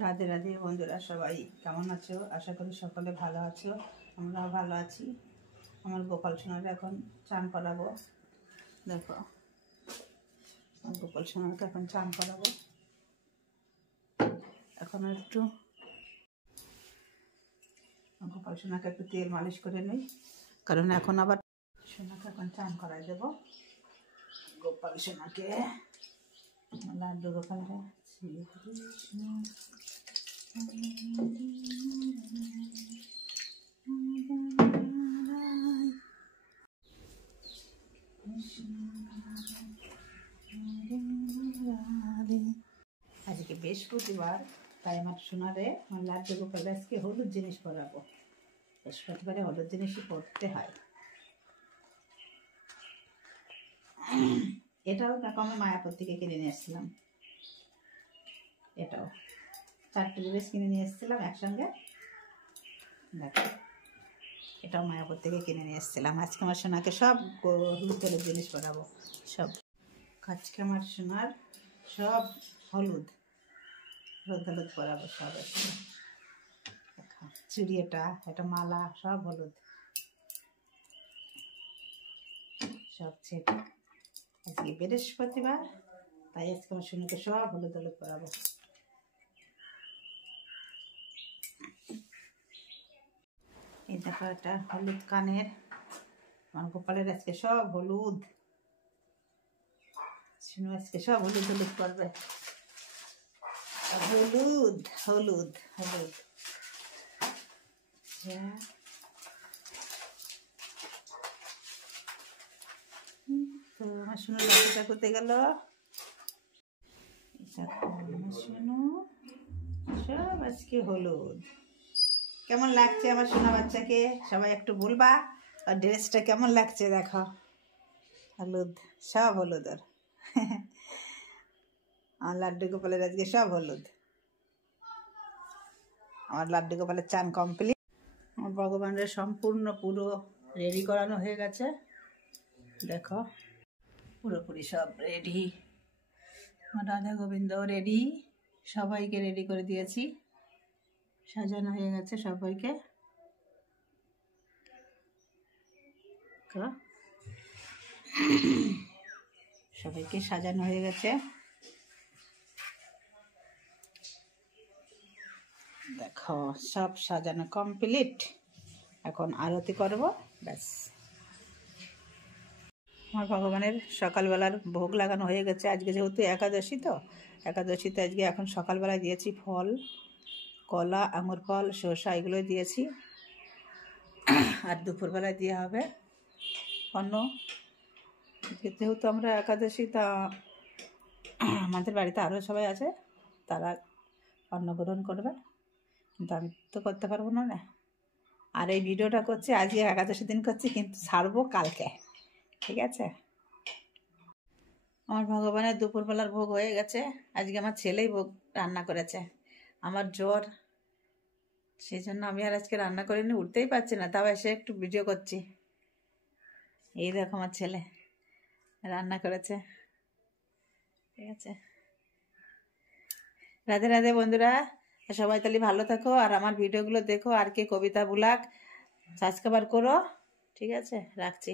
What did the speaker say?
রাধে রাধে বন্ধুরা, সবাই কেমন আছো? আশা করি সকলে ভালো আছো। আমরাও ভালো আছি। আমার গোপাল সোনার এখন চান করাবো। দেখো, আমার গোপাল সোনাকে এখন চান করাবো। এখন একটু গোপাল সোনাকে একটু তেল মালিশ করে নিই, কারণ এখন আবার সোনাকে এখন চান করাই দেবো। গোপাল সোনাকে লাড্ডু গোপালকে আজকে বৃহস্পতিবার, তাই আমার সোনারে আমার লাড্ডু গোপাল আজকে হলুদ জিনিস পরাবো। বৃহস্পতিবারে হলুদ জিনিসই পরতে হয়। এটাও দেখো, আমি মায়াপুর থেকে কিনে নিয়ে এসেছিলাম। এটাও 4টে ড্রেস কিনে নিয়ে এসেছিলাম একসঙ্গে। দেখো, এটাও মায়াপুর থেকে কিনে নিয়ে এসেছিলাম। আজকে আমার সোনাকে সব হলুদ হলুদ জিনিস পরাবো। সব আজকে আমার সোনার সব হলুদ হলুদ হলুদ পরাবো। সব চুড়ি, এটা মালা, সব হলুদ, সব ছেট। আজকে বৃহস্পতিবার, তাই আজকে আমার সোনাকে সব হলুদ হলুদ পরাবো। এই দেখো, এটা হলুদ কানের। আমার গোপালের আজকে সব হলুদ। সোনু আজকে সব হলুদ হলুদ পরবে। হলুদ হলুদ হলুদ। তো আমার সোনু লাঠিটা করতে গেল। আমার সোনু সব আজকে হলুদ। কেমন লাগছে আমার সোনা বাচ্চাকে? সবাই একটু বলবা। আর ড্রেসটা কেমন লাগছে দেখো, হলুদ, সব হলুদ। আর আমার লাড্ডু গোপালের আজকে সব হলুদ। আমার লাড্ডু গোপালের চান কমপ্লিট। আমার ভগবানের সম্পূর্ণ পুরো রেডি করানো হয়ে গেছে। দেখো, পুরোপুরি সব রেডি। আমার রাধা গোবিন্দ রেডি, সবাইকে রেডি করে দিয়েছি। সাজানো হয়ে গেছে সবাইকে। সবাইকে সাজানো হয়ে গেছে। দেখো, সব সাজানো কমপ্লিট। এখন আরতি করব, ব্যাস। আমার ভগবানের সকালবেলার ভোগ লাগানো হয়ে গেছে। আজকে যেহেতু একাদশী, তো একাদশীতে আজকে এখন সকালবেলায় দিয়েছি ফল, কলা, আঙুর ফল, শসা, এগুলো দিয়েছি। আর দুপুরবেলায় দেওয়া হবে অন্ন। যেহেতু আমরা একাদশী, তা আমাদের বাড়িতে আরও সবাই আছে, তারা অন্ন গ্রহণ করবে, কিন্তু আমি তো করতে পারবো না। আর এই ভিডিওটা করছি আজকে একাদশী দিন করছি, কিন্তু ছাড়বো কালকে, ঠিক আছে? আমার ভগবানের দুপুরবেলার ভোগ হয়ে গেছে। আজকে আমার ছেলেই ভোগ রান্না করেছে। আমার জ্বর, সেই জন্য আমি আর আজকে রান্না করিনি, উঠতেই পারছি না, তাও এসে একটু ভিডিও করছি। এই দেখো, আমার ছেলে রান্না করেছে, ঠিক আছে? রাধে রাধে বন্ধুরা, সবাই তাহলে ভালো থাকো, আর আমার ভিডিওগুলো দেখো। আর কে কবিতা ব্লগ সাবস্ক্রাইব করো, ঠিক আছে? রাখছি।